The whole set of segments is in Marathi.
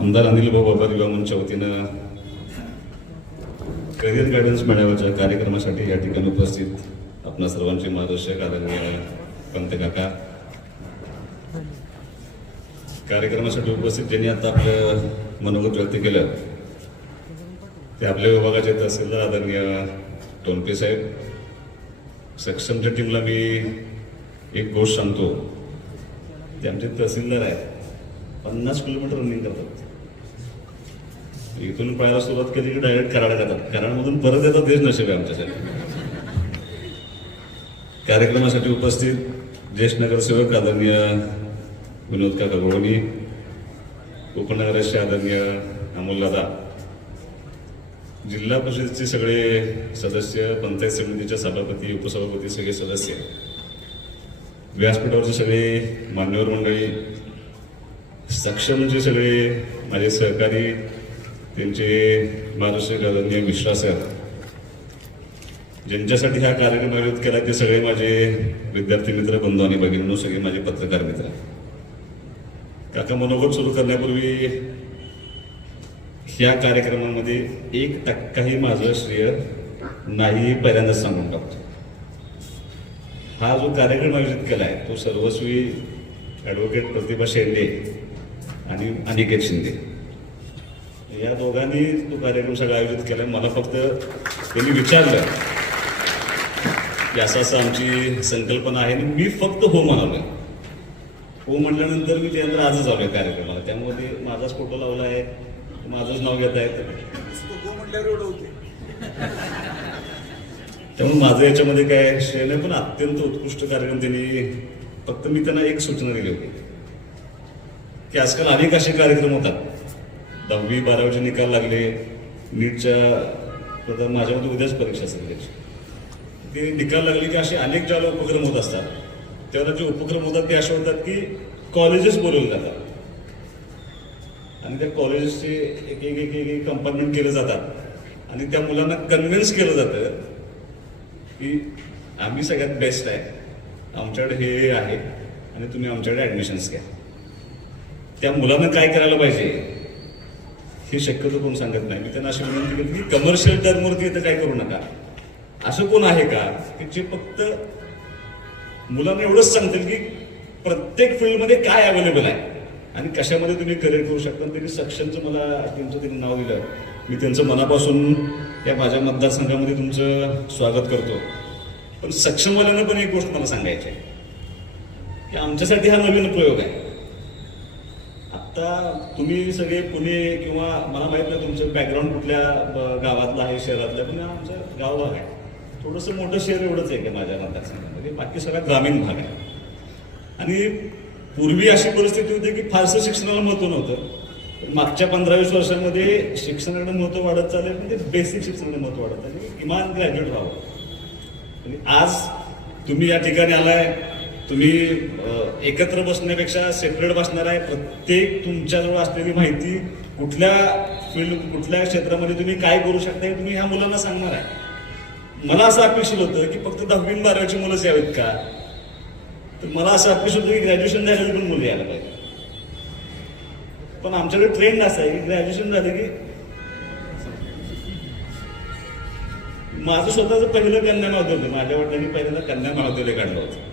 आमदार अनिल भाऊ बाबा युवा मंचच्या वतीनं करिअर गायडन्स मेळाव्याच्या कार्यक्रमासाठी या ठिकाणी उपस्थित आपणा सर्वांचे मार्गदर्शक आदरणीय पंत काका, कार्यक्रमासाठी उपस्थित ज्यांनी आता आपलं मनोगत व्यक्त केलं ते आपल्या विभागाचे तहसीलदार आदरणीय टोनपे साहेब. सक्षमच्या टीमला मी एक गोष्ट सांगतो, ते आमचे तहसीलदार आहे, 50 किलोमीटर रनिंग करतात. इथून पळायला सुरुवात केली की डायरेक्ट कराड जातात, कराडमधून परत येतात. तेच नशीब आहे आमच्यासाठी. कार्यक्रमासाठी उपस्थित ज्येष्ठ नगरसेवक आदरणीय विनोद काका गोळवणी, उपनगराध्यक्ष आदरणीय अमोल दादा, जिल्हा परिषदेचे सगळे सदस्य, पंचायत समितीच्या सभापती, उपसभापती, सगळे सदस्य, व्यासपीठावरचे सगळे मान्यवर मंडळी, सक्षमचे सगळे माझे सहकारी, त्यांचे मार्गदर्शक आदरणीय मिश्रा सर, ज्यांच्यासाठी हा कार्यक्रम आयोजित केला ते सगळे माझे विद्यार्थी मित्र, बंधू आणि भगिनींनो, सगळे माझे पत्रकार मित्र. काका, मनोगत सुरू करण्यापूर्वी ह्या कार्यक्रमामध्ये 1% माझं श्रेय नाही, पहिल्यांदाच सांगून टाकतो. हा जो कार्यक्रम आयोजित केला आहे तो सर्वस्वी ॲडव्होकेट प्रतिभा शेंडे आणि अनिकेत शिंदे या दोघांनी तो कार्यक्रम सगळा आयोजित केला. मला फक्त त्यांनी विचारलं की असं आमची संकल्पना आहे, आणि मी फक्त हो म्हणालोय. हो म्हटल्यानंतर मी त्यानंतर आजच आलोय कार्यक्रमाला, त्यामुळे माझाच फोटो लावला आहे, माझंच नाव घेत आहे, त्यामुळे माझं याच्यामध्ये काय श्रेय नाही. पण अत्यंत उत्कृष्ट कार्यक्रम त्यांनी, फक्त मी त्यांना एक सूचना दिली होती की आजकाल अनेक असे कार्यक्रम होतात. 10वी 12वीचे निकाल लागले, नीटच्या माझ्यामध्ये उद्याच परीक्षा असेल, ते निकाल लागले की असे अनेक ज्याला उपक्रम होत असतात, त्याला जे उपक्रम होतात ते असे होतात की कॉलेजेस बोलवले जातात आणि त्या कॉलेजेसचे एक एक एक एक कंपार्टमेंट केले जातात आणि त्या मुलांना कन्व्हिन्स केलं जातं की आम्ही सगळ्यात बेस्ट आहे, आमच्याकडे हे आहे आणि तुम्ही आमच्याकडे ॲडमिशन्स घ्या. त्या मुलांना काय करायला पाहिजे हे शक्यतो कोण सांगत नाही. मी त्यांना अशी विनंती केली की कमर्शियल टर्मवरती इथं काय करू नका. असं कोण आहे का की जे फक्त मुलांना एवढंच सांगतील की प्रत्येक फील्डमध्ये काय अवेलेबल आहे आणि कशामध्ये तुम्ही करिअर करू शकता. त्यांनी सक्षमचं मला त्यांनी नाव दिलं, मी त्यांचं मनापासून या माझ्या मतदारसंघामध्ये तुमचं स्वागत करतो. पण सक्षमवाल्यांना पण एक गोष्ट मला सांगायची आहे की आमच्यासाठी हा नवीन प्रयोग आहे. आता तुम्ही सगळे पुणे किंवा मला माहित नाही तुमचं बॅकग्राऊंड कुठल्या गावातलं आहे, शहरातलं, पण आमचं गाव भाग आहे, थोडंसं मोठं शहर एवढंच आहे की माझ्या मतदारसंघामध्ये, बाकी सगळा ग्रामीण भाग आहे. आणि पूर्वी अशी परिस्थिती होती की फारसं शिक्षणाला महत्त्व नव्हतं. मागच्या 15-20 वर्षांमध्ये शिक्षणाकडे महत्त्व वाढत चाललंय, पण ते बेसिक शिक्षणाला महत्त्व वाढत चाललंय, किमान ग्रॅज्युएट व्हावं. आणि आज तुम्ही या ठिकाणी आलाय, तुम्ही एकत्र बसण्यापेक्षा सेपरेट बसणार आहे. प्रत्येक तुमच्याजवळ असलेली माहिती, कुठल्या फील्ड, कुठल्या क्षेत्रामध्ये तुम्ही काय करू शकता हे तुम्ही ह्या मुलांना सांगणार आहे. मला असं अपेक्षित होतं की फक्त 10वी 12वीची मुलंच यावीत का, तर मला असं अपेक्षित होतं की ग्रॅज्युएशन झालेली पण मुलं यायला पाहिजे. पण आमच्याकडे ट्रेंड असा आहे की ग्रॅज्युएशन झालं की माझं स्वतःचं पहिलं कन्या महाविद्यालय, माझ्या वडिलांनी पहिल्यांदा कन्या महाविद्यालय काढलं होतं.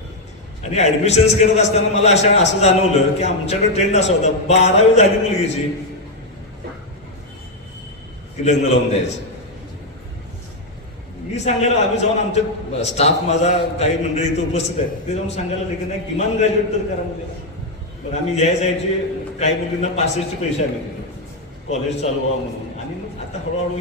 आणि ऍडमिशन्स करत असताना मला असं जाणवलं की आमच्याकडे ट्रेंड असा होता, 12वी झाली मुलगीची की लग्न लावून द्यायचं. मी सांगायला, आम्ही जाऊन आमच्या स्टाफ, माझा काही मंडळी इथे उपस्थित आहेत, ते जाऊन सांगायला की नाही किमान ग्रॅज्युएट तर करा मुलीला. मग आम्ही यायचे, काही मुलींना पासेसचे पैसे आम्ही दिले, कॉलेज चालू व्हावं म्हणून. आणि मग आता हळूहळू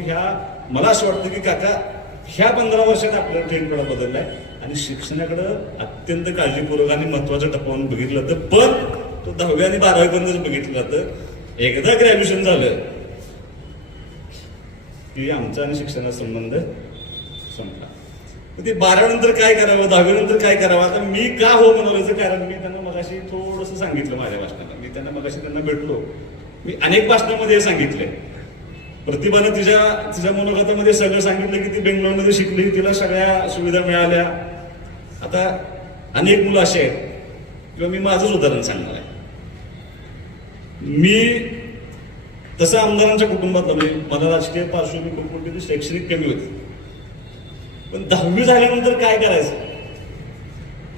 मला असं वाटतं की काका ह्या 15 वर्षात आपला ट्रेंड थोडा बदललाय आणि शिक्षणाकडं अत्यंत काळजीपूर्वक आणि महत्वाचं टप्प्यावरून बघितलं जातं. पण तो 10वी आणि 12वी पर्यंतच बघितलं जातं. एकदा ग्रॅज्युएशन झालं की आमचा आणि शिक्षणाचा संबंध संपला. ते 12वी नंतर काय करावं, 10वी नंतर काय करावं. आता मी का हो म्हणायचं कारण मी त्यांना मगाशी थोडंसं सांगितलं माझ्या भाषणाला. मी त्यांना मगाशी भेटलो, मी अनेक भाषणामध्ये सांगितलंय. प्रतिभानं तिच्या मनोगतामध्ये सगळं सांगितलं की ती बेंगलोरमध्ये शिकली, तिला सगळ्या सुविधा मिळाल्या. आता अनेक मुलं असे आहेत, किंवा मी माझंच उदाहरण सांगणार आहे. मी तसं आमदारांच्या कुटुंबात म्हणजे मला राजकीय पार्श्वभूमी खूप मोठी होती, शैक्षणिक कमी होती. पण 10वी झाल्यानंतर काय करायचं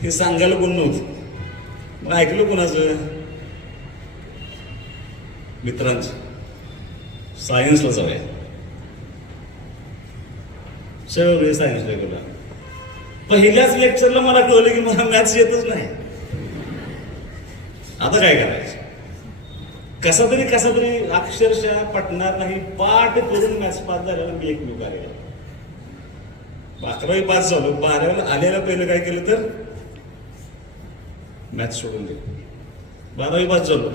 हे सांगायला कोण नव्हतं. मग ऐकलं कोणाचं? मित्रांचं. सायन्सला जाऊया. सगळे सायन्सला गेला. पहिल्याच लेक्चरला मला कळलं की मला मॅथ्स येतच नाही. आता काय करायचं? कसा तरी अक्षरशः पटणार नाही पाठ करून मॅथ्स पास झालेला मी एकमेव कार्य. 11वी पास झालो. 12वीला आलेला पहिलं काय केलं तर मॅथ्स सोडून दिलं. 12वी पास झालो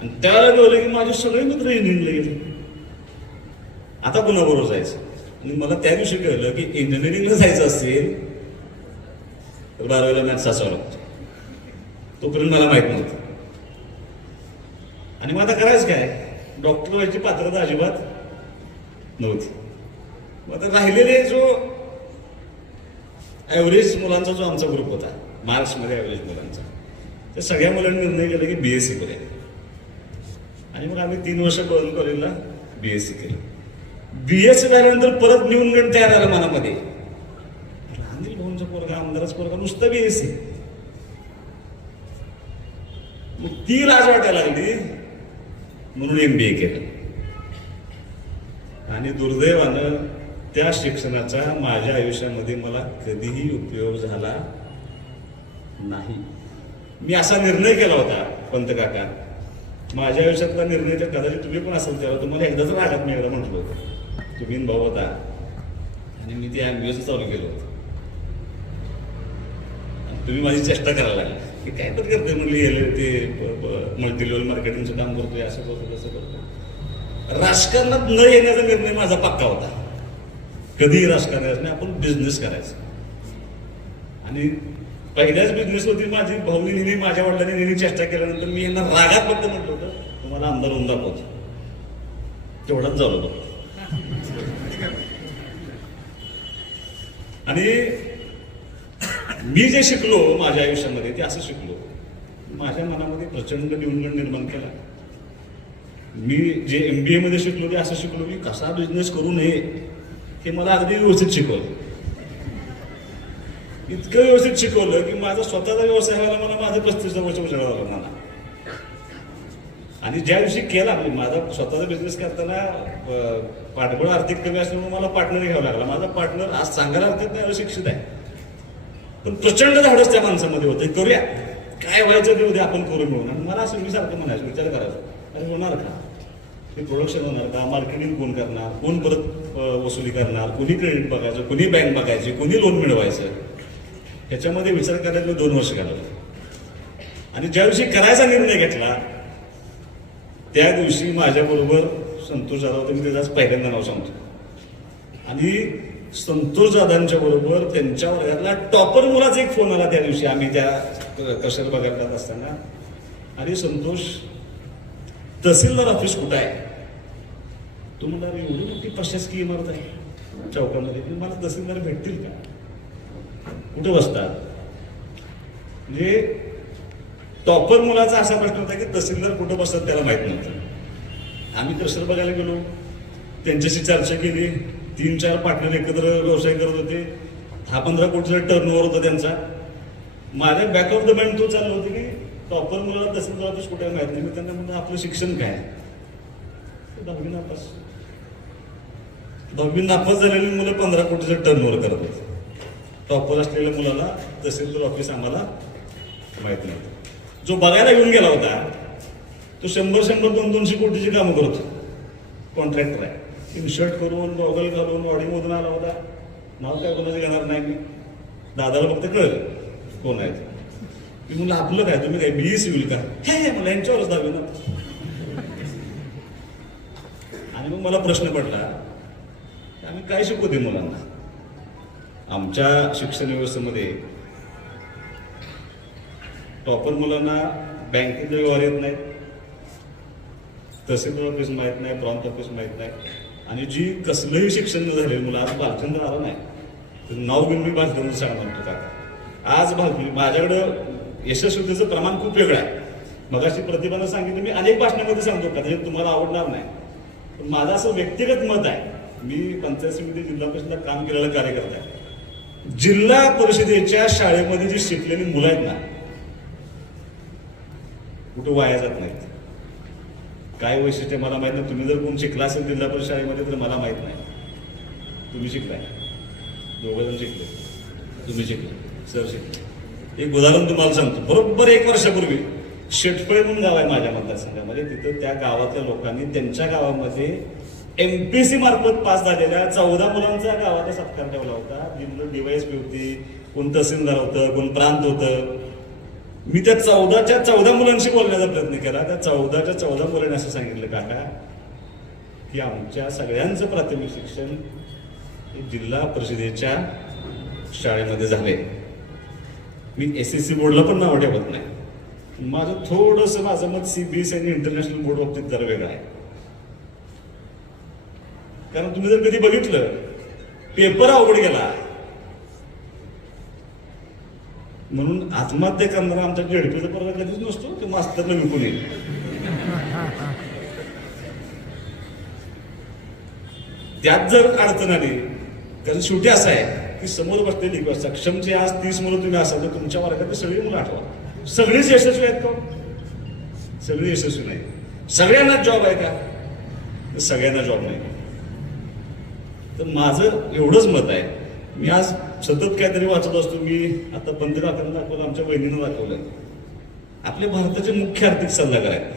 आणि त्यावेळेला कळलं की माझे सगळे मित्र इंजिनिअरिंगला गेले. आता कुणाबरोबर जायचं? आणि मला त्या दिवशी कळलं की इंजिनिअरिंगला जायचं असेल तर 12वीला मॅथ्स असावं लागतं. तोपर्यंत मला माहित नव्हतं. आणि मग आता करायचं काय? डॉक्टर व्हायची पात्रता अजिबात नव्हती. मग आता राहिलेले जो ॲव्हरेज मुलांचा जो आमचा ग्रुप होता, मार्क्समध्ये ॲव्हरेज मुलांचा, त्या सगळ्या मुलांनी निर्णय केला की BSc करूया. आणि मग आम्ही 3 वर्ष गव्हर्नमेंट कॉलेजला BSc केलं. BSc झाल्यानंतर परत न्यूनगंड तयार झाला मनामध्ये. अनिल भाऊंचा पोरगा, आमदाराचा पोरगा, नुसतं BSc. मग ती लाज वाटायला लागली म्हणून MBA केलं. आणि दुर्दैवानं त्या शिक्षणाचा माझ्या आयुष्यामध्ये मला कधीही उपयोग झाला नाही. मी असा निर्णय केला होता, पंत काका, माझ्या आयुष्यातला निर्णय तर कदाचित तुम्ही पण असाल तेव्हा तुम्हाला एकदाच रागात मी एकदा म्हटलं होतं. तुम्ही भाऊ होता आणि मी ते MBA चालू केलं होतं. तुम्ही माझी चेष्टा करायला लागला की काय तर करते म्हणली, ते मल्टीलेवल मार्केटिंगचं काम करतोय, असं करतो तसं करतो. राजकारणात न येण्याचा निर्णय माझा पक्का होता. कधीही राजकारणात नाही, आपण बिझनेस करायचा. आणि पहिल्याच बिझनेस होती माझी. भाऊनी नेहमी, माझ्या वडिलांनी नेहमी चेष्टा केल्यानंतर मी यांना रागात फक्त म्हटलं होतं तुम्हाला आमदार होऊन दाखवतो. तेवढाच झालो बघ. आणि मी जे शिकलो माझ्या आयुष्यामध्ये ते असं शिकलो, माझ्या मनामध्ये प्रचंड न्यूनगंड निर्माण केला. मी जे MBA मध्ये शिकलो ते असं शिकलो की कसा बिझनेस करू नये हे मला अगदी व्यवस्थित शिकवलं. इतकं व्यवस्थित शिकवलं की माझा स्वतःचा व्यवसाय व्हायला मला माझं 35 वर्ष उशिरा झाला मला. आणि ज्या दिवशी केला माझा स्वतःचा बिझनेस करताना पाठबळ आर्थिक कमी असल्यामुळे मला पार्टनर घ्यावा लागला. माझा पार्टनर आज सांगायला आर्थिक नाही, शिक्षित आहे, पण प्रचंड धाडस त्या माणसामध्ये होतं. करूया, काय व्हायचं ते उद्या आपण करू मिळून. आणि मला असं मी सारखं म्हणायचं, विचार करायचं, अरे होणार का ते? प्रोडक्शन होणार का? मार्केटिंग कोण करणार? कोण परत वसुली करणार? कोणी क्रेडिट बघायचं? कोणी बँक बघायची? कोणी लोन मिळवायचं? ह्याच्यामध्ये विचार करायला मी 2 वर्ष घालवले. आणि ज्या दिवशी करायचा निर्णय घेतला त्या दिवशी माझ्याबरोबर संतोष जाधव होते. मी त्याचाच पहिल्यांदा नाव सांगतो. आणि संतोष जाधवांच्या बरोबर त्यांच्या वर्गातला टॉपर मुलाचा एक फोन आला त्या दिवशी. आम्ही त्या कशाला बघायला जात असताना, अरे संतोष, तहसीलदार ऑफिस कुठं आहे? तो म्हणला, एवढी मोठी प्रशासकीय इमारत आहे चौकामध्ये, मला तहसीलदार भेटतील का? कुठे बसतात? म्हणजे टॉपर मुलाचा असा प्रश्न होता की तहसीलदार कुठं बसतात त्याला माहित नव्हतं. आम्ही तहसील बघायला गेलो, त्यांच्याशी चर्चा केली. 3-4 पार्टनर एकत्र व्यवसाय करत होते. 10-15 कोटीचा टर्नओव्हर होता त्यांचा. माझ्या बॅक ऑफ द माइंड तो चाललं होतं की टॉपर मुलाला तहसीलदार ऑफिस कुठे माहित नाही. मी त्यांना म्हणतो आपलं शिक्षण काय? 10वी नापास. 10वी नापास झालेली मुलं 15 कोटीचं टर्नओव्हर करत होते. टॉपर असलेल्या मुलाला तहसीलदार ऑफिस आम्हाला माहित नव्हतं. जो बघायला घेऊन गेला होता तो 100-100, 200 कोटीची कामं करतो. कॉन्ट्रॅक्टर आहे. इन्शर्ट करून, गॉगल घालून, ऑडीमधून आला होता. नाव काय कोणाचं घेणार नाही मी. दादाला फक्त कळलं कोण आहे. मी म्हणलं आपलं काय, तुम्ही काय BSc होईल का? हे मला यांच्यावरच दावे ना. आणि मग मला प्रश्न पडला आम्ही काय शिकवते मुलांना? आमच्या शिक्षण व्यवस्थेमध्ये टॉपर मुलांना बँकेचे व्यवहार येत नाहीत, तहसीलदार ऑफिस माहीत नाही, ब्रांच ऑफिस माहीत नाही. आणि जी कसलंही शिक्षण न झालेली मुलं, आज भालचंद्र आला नाही तर नाव घेऊन मी भालचंद्र सांगणार होतो काका. आज माझ्याकडं यशस्वीतेचं प्रमाण खूप वेगळं आहे. मगाशी प्रतिभानं सांगितलं, मी अनेक भाषणामध्ये सांगतो, कदाचित तुम्हाला आवडणार नाही, पण माझं असं व्यक्तिगत मत आहे. मी पंचायत समिती जिल्हा परिषदेला काम केलेलं कार्यकर्ता आहे. जिल्हा परिषदेच्या शाळेमध्ये जी शिकलेली मुलं आहेत ना, कुठं वाया जात नाहीत. काय वैशिष्ट्य मला माहित नाही. तुम्ही जर कोण शिकला असेल जिल्हा परिषद शाळेमध्ये तर मला माहित नाही. तुम्ही शिकलाय, दोघं जण शिकले, तुम्ही शिकले, सर शिकले. एक उदाहरण तुम्हाला सांगतो. बरोबर 1 वर्षापूर्वी शेटफळे म्हणून गाव आहे माझ्या मतदारसंघामध्ये. तिथं त्या गावातल्या लोकांनी त्यांच्या गावामध्ये MPSC मार्फत पास झालेल्या 14 मुलांचा गावाचा सत्कार ठेवला होता. जी मुलं DYSP होती, कोण तहसीलदार होतं, कोण प्रांत होतं. मी त्या 14 मुलांशी बोलण्याचा प्रयत्न केला. त्या 14 मुलांनी असं सांगितलं, काका, की आमच्या सगळ्यांचं प्राथमिक शिक्षण जिल्हा परिषदेच्या शाळेमध्ये झाले. मी SSC बोर्डला पण नाव ठेवत नाही. माझं मत CBSE आणि इंटरनॅशनल बोर्ड बाबतीत जरा वेगळं आहे. कारण तुम्ही जर कधी बघितलं, पेपर अवघड गेला म्हणून आत्महत्या करणारा आमच्या जेडपीचा पर्याय कधीच नसतो, ते मास्तरला विकून येईल. त्यात जर अडचण आली, कारण शेवटी असं आहे की समोर बसलेली किंवा सक्षमचे आज 30 मुलं तुम्ही असाल तर तुमच्या वर्गात सगळी मुलं आठवा. सगळीच यशस्वी आहेत का? सगळी यशस्वी नाही. सगळ्यांना जॉब आहे का? तर सगळ्यांना जॉब नाही. तर माझं एवढंच मत आहे. मी आज सतत काहीतरी वाचत असतो. मी आता पंतप्रधान दाखवलं, आमच्या बहिणीनं दाखवलं. आपल्या भारताचे मुख्य आर्थिक सल्लागार आहेत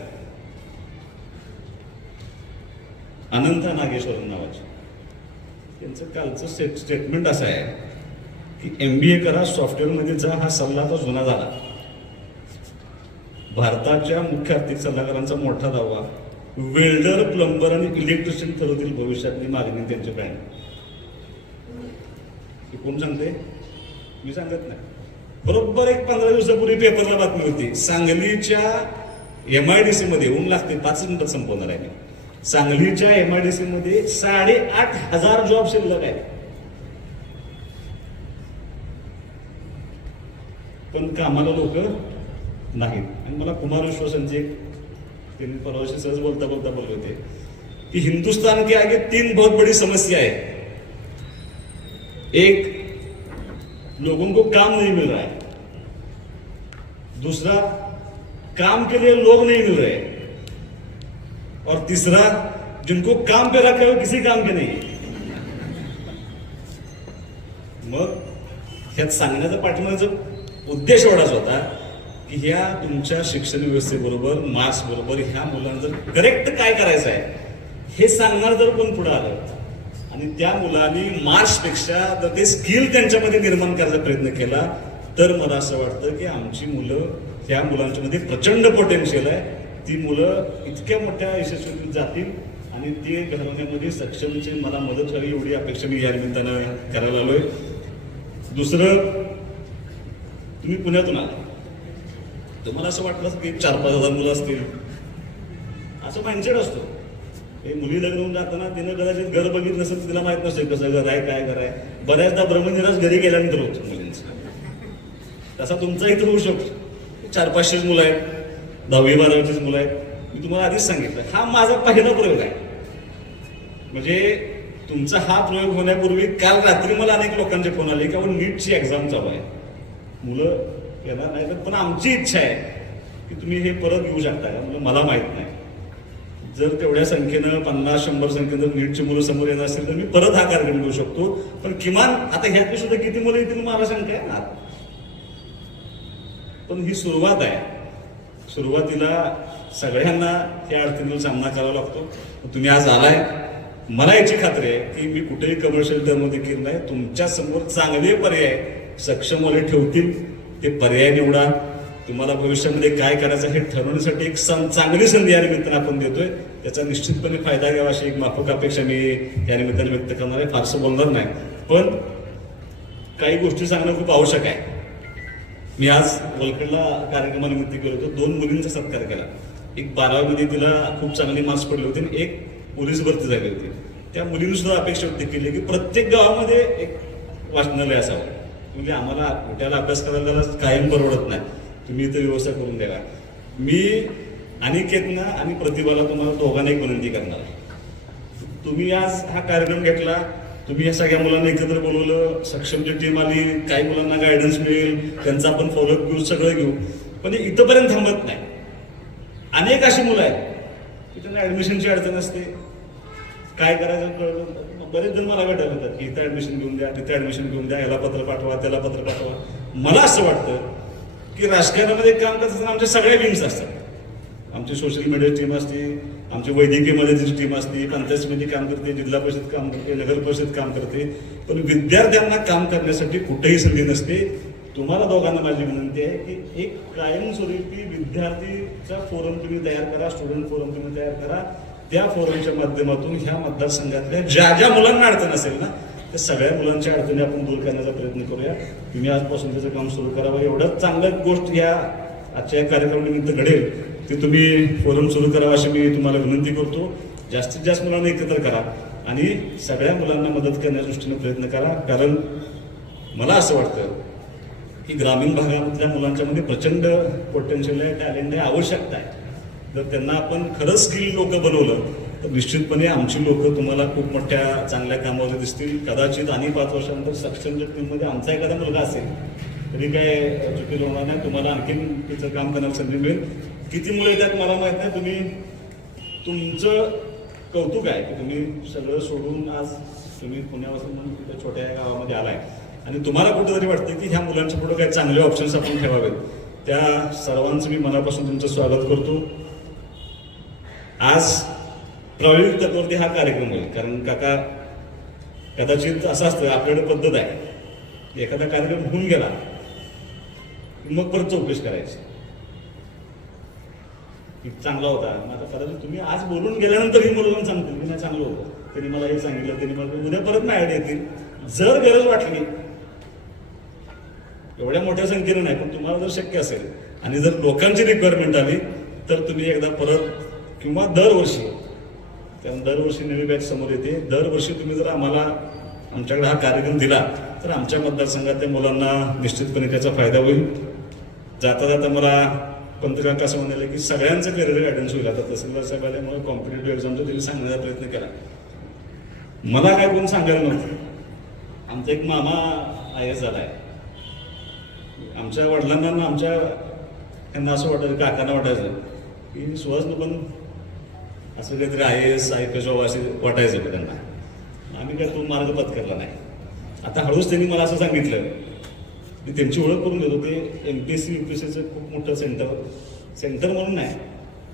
अनंता नागेश्वरन नावाचे. त्यांचं कालचं स्टेटमेंट असं आहे की MBA करा, सॉफ्टवेअरमध्ये जा. हा सल्ला तर जुना झाला. भारताच्या मुख्य आर्थिक सल्लागारांचा मोठा दावा, वेल्डर, प्लंबर आणि इलेक्ट्रिशियन ठरवतील भविष्यातली मागणी त्यांची ब्रँड. कोण सांगते? मी सांगत नाही. बरोबर 15 दिवसापूर्वी पेपरला बातमी होती. सांगलीच्या MIDC मध्ये ऊन लागते, 5 मिनिटात संपवणार आहे मी. सांगलीच्या MIDC मध्ये 8,500 जॉब शिल्लक आहेत, पण कामाला लोक नाहीत. आणि मला कुमार विश्वासांचे त्यांनी परवाशी सहज बोलता बोलले होते कि हिंदुस्तान के आगे 3 बहुत बड़ी समस्या है. एक, लोगों को काम नहीं मिल रहा है. दूसरा, काम के लिए लोग नहीं मिल रहे. और तीसरा, जिनको काम पे रखा है वो किसी काम के नहीं. मग ह्यात सांगण्याचा पाठिंबाचा उद्देश एवढाच होता की ह्या तुमच्या शिक्षण व्यवस्थेबरोबर, मार्क्स बरोबर ह्या मुलांना जर करेक्ट काय करायचं आहे हे सांगणार जर कोण पुढे आलं आणि त्या मुलांनी मार्क्सपेक्षा जर ते स्किल त्यांच्यामध्ये निर्माण करायचा प्रयत्न केला तर मला असं वाटतं की आमची मुलं, ह्या मुलांच्या मध्ये प्रचंड पोटेन्शियल आहे. ती मुलं इतक्या मोठ्या यशस्वी जातील आणि ते घडवण्यामध्ये सक्षमची मला मदत व्हावी एवढी अपेक्षा मी या निमित्तानं करायला आलोय. दुसरं, तुम्ही पुण्यातून आला, तुम्हाला असं वाटलं की 4-5 हजार मुलं असतील असं माइंडसेट असतो. हे मुली लग्न होऊन जाताना तिनं कदाचित घर बघितलं नसेल, तिला माहित नसेल कसं घर आहे, काय घर आहे. बऱ्याचदा ब्रह्मनिराश घरी गेल्यानंतर होतो मुलींचं. तसा तुमचा इथं होऊ शकतो. 400-500 मुलं आहेत, 10वी-12वीचीच मुलं आहेत. मी तुम्हाला आधीच सांगितलं, हा माझा पहिला प्रयोग आहे. म्हणजे तुमचा हा प्रयोग होण्यापूर्वी काल रात्री मला अनेक लोकांचे फोन आले की आपण नीटची एक्झाम चालू आहे, मुलं येणार नाही. पण आमची इच्छा आहे की तुम्ही हे परत येऊ शकता का? म्हणजे मला माहित नाही. जर तेवढ्या संख्येनं 50-100 संख्येनं जर नीटची मुलं समोर येणार असेल तर मी परत हा कार्यक्रम घेऊ शकतो. पण किमान आता ह्यातली सुद्धा किती मुलं येतील मला शंका आहे ना. पण ही सुरुवात आहे. सुरुवातीला सगळ्यांना या अडचणीला सामना करावा लागतो. तुम्ही आज आलाय, मला याची खात्री आहे की मी कुठेही कमर्शियल टर्म देखील नाही. तुमच्या समोर चांगले पर्याय सक्षमवाले ठेवतील, ते पर्याय निवडा. तुम्हाला भविष्यामध्ये काय करायचं हे ठरवण्यासाठी एक चांगली संधी या निमित्तानं आपण देतोय. त्याचा निश्चितपणे फायदा घ्यावा अशी एक माफक अपेक्षा मी या निमित्ताने व्यक्त करणार आहे. फारसं बोलणार नाही, पण काही गोष्टी सांगणं खूप आवश्यक आहे. मी आज वलखेडला कार्यक्रमानिमित्त गेलो होतो. 2 मुलींचा सत्कार केला. एक 12वीमध्ये तिला खूप चांगले मार्क्स पडले होते आणि एक पोलीस भरती झाली होती. त्या मुलींनी सुद्धा अपेक्षा व्यक्त केली की प्रत्येक गावामध्ये एक वाचनालय असावं. म्हणजे आम्हाला कुठल्याला अभ्यास करायला कायम परवडत नाही, तुम्ही इथं व्यवस्था करून द्यावा. मी अनिकेतना आणि प्रतिभाला तुम्हाला दोघांना एक विनंती करणार आहे. तुम्ही आज हा कार्यक्रम घेतला, तुम्ही या सगळ्या मुलांना एकत्र बोलवलं, सक्षमची टीम आली, काही मुलांना गायडन्स मिळेल, त्यांचा आपण फॉलोअप घेऊ, सगळं घेऊ, पण हे इथंपर्यंत थांबत नाही. अनेक अशी मुलं आहेत की त्यांना ऍडमिशनची अडचण असते, काय करायचं कळलं. बरेच जण मला भेटायला होतात की इथं ऍडमिशन घेऊन द्या, तिथे ऍडमिशन घेऊन द्या, याला पत्र पाठवा, त्याला पत्र पाठवा. मला असं वाटतं की राजकारणामध्ये काम करत असताना आमच्या सगळ्या विंग्स असतात. आमची सोशल मीडियाची टीम असते, आमची वैद्यकीय मदतीची टीम असते, पंचायत समिती काम करते, जिल्हा परिषद काम करते, नगर परिषद काम करते, पण विद्यार्थ्यांना काम करण्यासाठी कुठेही संधी नसते. तुम्हाला दोघांना माझी विनंती आहे की एक कायमस्वरूपी विद्यार्थीचा फोरम तुम्ही तयार करा, स्टुडंट फोरम तुम्ही तयार करा. त्या फोरमच्या माध्यमातून ह्या मतदारसंघातल्या ज्या ज्या मुलांना अडचण असेल ना, त्या सगळ्या मुलांच्या अडचणी आपण दूर करण्याचा प्रयत्न करूया. तुम्ही आजपासून त्याचं काम सुरू करावं. एवढं चांगलं गोष्ट या आजच्या या कार्यक्रमानिमित्त घडेल ते तुम्ही फोरम सुरू करावा अशी मी तुम्हाला विनंती करतो. जास्तीत जास्त मुलांना एकत्र करा आणि सगळ्या मुलांना मदत करण्याच्या दृष्टीने प्रयत्न करा. कारण मला असं वाटतं की ग्रामीण भागामधल्या मुलांच्या मध्ये प्रचंड पोटेन्शियल आहे, टॅलेंट आहे, आवश्यकता आहे. जर त्यांना आपण खरंच स्किल लोक बनवलं तर निश्चितपणे आमची लोक तुम्हाला खूप मोठ्या चांगल्या कामावर दिसतील. कदाचित आणि 5 वर्षानंतर सक्षमच्या टीममध्ये आमचा एखादा मुलगा असेल तरी काय चुकीचं होणार नाही. तुम्हाला आणखीन तिचं काम करण्याची संधी मिळेल. किती मुलं येतात मला माहित नाही. तुम्ही तुमचं कौतुक आहे की तुम्ही सगळं सोडून आज तुम्ही पुण्यापासून म्हणून तिथे छोट्या गावामध्ये आलाय आणि तुम्हाला कुठेतरी वाटतं की ह्या मुलांच्या पुढे काही चांगले ऑप्शन्स आपण ठेवावेत. त्या सर्वांचं मी मनापासून तुमचं स्वागत करतो. आज प्रायोगिक तत्वावरती हा कार्यक्रम होईल. कारण काका कदाचित असं असतं, आपल्याकडे पद्धत आहे, एखादा कार्यक्रम होऊन गेला मग परत चौकशी करायची की चांगला होता. आता कदाचित तुम्ही आज बोलून गेल्यानंतर ही मुलांना सांगतील की नाही चांगलं होतं, त्यांनी मला हे सांगितलं, त्यांनी मला उद्या परत माझ्याकडे येतील. जर गरज वाटली, एवढ्या मोठ्या संख्येने नाही पण तुम्हाला जर शक्य असेल आणि जर लोकांची रिक्वायरमेंट आली तर तुम्ही एकदा परत किंवा दरवर्षी, कारण दरवर्षी नवी बॅच समोर येते, दरवर्षी तुम्ही जर आम्हाला आमच्याकडे हा कार्यक्रम दिला तर आमच्या मतदारसंघातल्या मुलांना निश्चितपणे त्याचा फायदा होईल. जाता जाता मला पंतकांका असं म्हणाले की सगळ्यांचं करिअर गायडन्स होईल. आता तहसीलदार साहेब आल्यामुळे कॉम्पिटेटिव्ह एक्झामचं त्यांनी सांगण्याचा प्रयत्न केला. मला काय कोण सांगायला नव्हतं. आमचा एक मामा IAS झाला आहे. आमच्या वडिलांना आमच्या त्यांना असं वाटायचं, काकांना वाटायचं की सुहासनं पण असं काहीतरी IAS IPS असे वाटायचं त्यांना. आम्ही काय तो मार्ग पत्करला नाही. आता हळूच त्यांनी मला असं सांगितलं की त्यांची ओळख करून देतो. ते MPSC UPSCचं खूप मोठं सेंटर म्हणून नाही,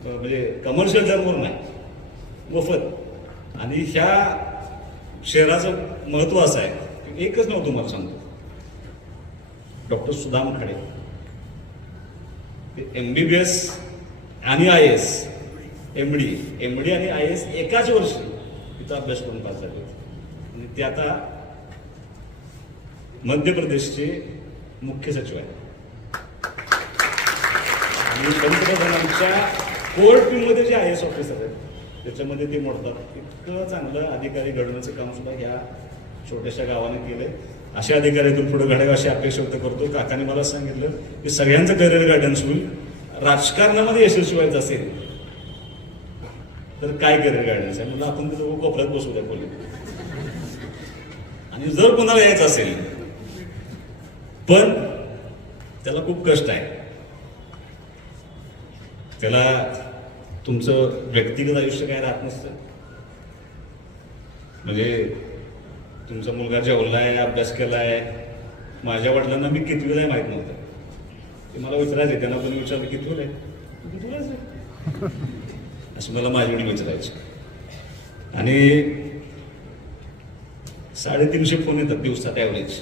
म्हणजे कमर्शियल जर्म म्हणून नाही, मोफत. आणि ह्या शहराचं महत्व असं आहे की एकच नाव तुम्हाला सांगतो, डॉक्टर सुदाम खाडे. ते MBBS आणि IAS, MD आणि IAS एकाच वर्षी तिथं अभ्यास करून पास झाले आणि ते आता मध्य प्रदेशचे मुख्य सचिव आहेत. आणि पंतप्रधानांच्या कोर टीममध्ये जे IAS ऑफिसर आहेत त्याच्यामध्ये ते मोडतात. इतकं चांगलं अधिकारी घडवण्याचं काम सुद्धा ह्या छोट्याशा गावाने केलंय. अशा अधिकाऱ्यातून पुढे घडावं अशी अपेक्षा व्यक्त करतो. काकाने मला सांगितलं की सगळ्यांचं करिअर गायडन्स होईल. राजकारणामध्ये यशस्वी व्हायचं असेल तर काय करिअर गायडन्स आहे, म्हणून आपण तिथं कोपऱ्यात बसू द्या बोलू. आणि जर कोणाला यायचं असेल पण त्याला खूप कष्ट आहे, त्याला तुमचं व्यक्तिगत आयुष्य काय राहत नसतं. म्हणजे तुमचा मुलगा जेवलाय, अभ्यास केलाय. माझ्या वडिलांना मी कितवीला आहे माहित नव्हतं. ते मला विचारायचे, त्यांना कोणी विचारलं कितवीला आहे, कितवीलाच आहे असं मला माझी वडील विचारायचे. आणि 350 फोन येतात दिवसात ॲव्हरेज.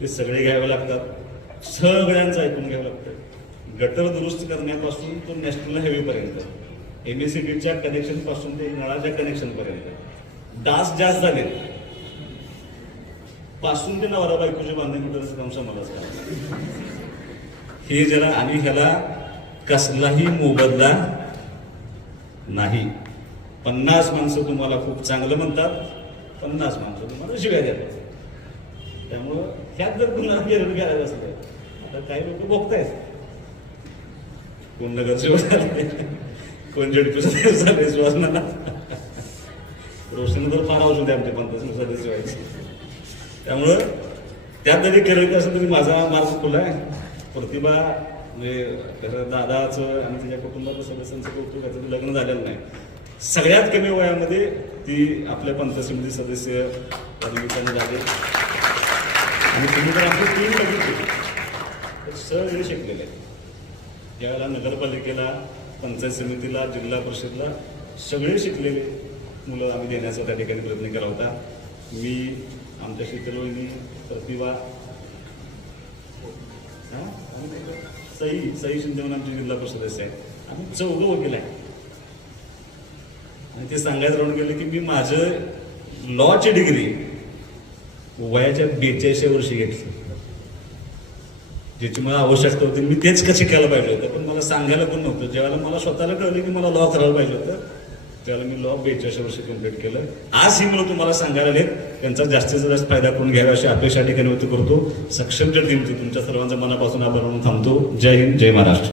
ते सगळे घ्यावे लागतात, सगळ्यांचं ऐकून घ्यावं लागतं. गटर दुरुस्त करण्यापासून तो नॅशनल हायवेपर्यंत, MSCBच्या कनेक्शन पासून ते नळाच्या कनेक्शन पर्यंत डास जास्त झाले पासून ते नवरा बायकोचे बांधणे कुठं काम समालाच करा हे जरा. आणि ह्याला कसलाही मोबदला नाही. 50 माणसं तुम्हाला खूप चांगलं म्हणतात, 50 माणसं तुम्हाला शिव्या देतात. त्यामुळं ह्यात जर तुम्हाला गेलं घ्यायला असेल, आता काही लोक बघतायत कोण नगरसेवक झाले, कोण जेडपीचा झाले, सुहासना रोशन तर फार आवश्यक होते आमच्या पंचायत सदस्य व्हायचे. त्यामुळं त्यात जरी करायचं असेल तरी माझा मार्ग खुला आहे. प्रतिभा म्हणजे त्याचं दादाचं आणि त्याच्या कुटुंबातल्या सदस्यांचं कौतुक, त्याचं लग्न झालेलं नाही. सगळ्यात कमी वयामध्ये ती आपल्या पंचायत समिती सदस्य त्या निमित्ताने झाले. आणि तुम्ही तर आपली टीम बघितली सगळे शिकलेले आहेत. ज्यावेळेला नगरपालिकेला, पंचायत समितीला, जिल्हा परिषदला सगळे शिकलेले मुलं आम्ही देण्याचा त्या ठिकाणी प्रयत्न केला होता. मी, आमच्या शीतलवहिनी, प्रतिभा, सई शिंदे म्हणून आमचे जिल्हा परिषद सदस्य आहेत. आम्ही 14 वकील आहे. आणि ते सांगायचं राहून गेले की मी माझं लॉची डिग्री वयाच्या 42व्या वर्षी घेतली. ज्याची मला आवश्यकता होती मी तेच का शिकायला पाहिजे होतं, पण मला सांगायला पण नव्हतं. ज्यावेळेला मला स्वतःला कळलं की मला लॉ करायला पाहिजे होतं त्यावेळेला मी लॉ 42व्या वर्षी कम्प्लीट केलं. आज ही मुलं तुम्हाला सांगायला आलेत, त्यांचा जास्तीत जास्त फायदा करून घ्यावा अशी अपेक्षा ठिकाणी व्यक्त करतो. सक्षम जर टीमची तुमच्या सर्वांचा मनापासून आभार मानून थांबतो. जय हिंद, जय महाराष्ट्र.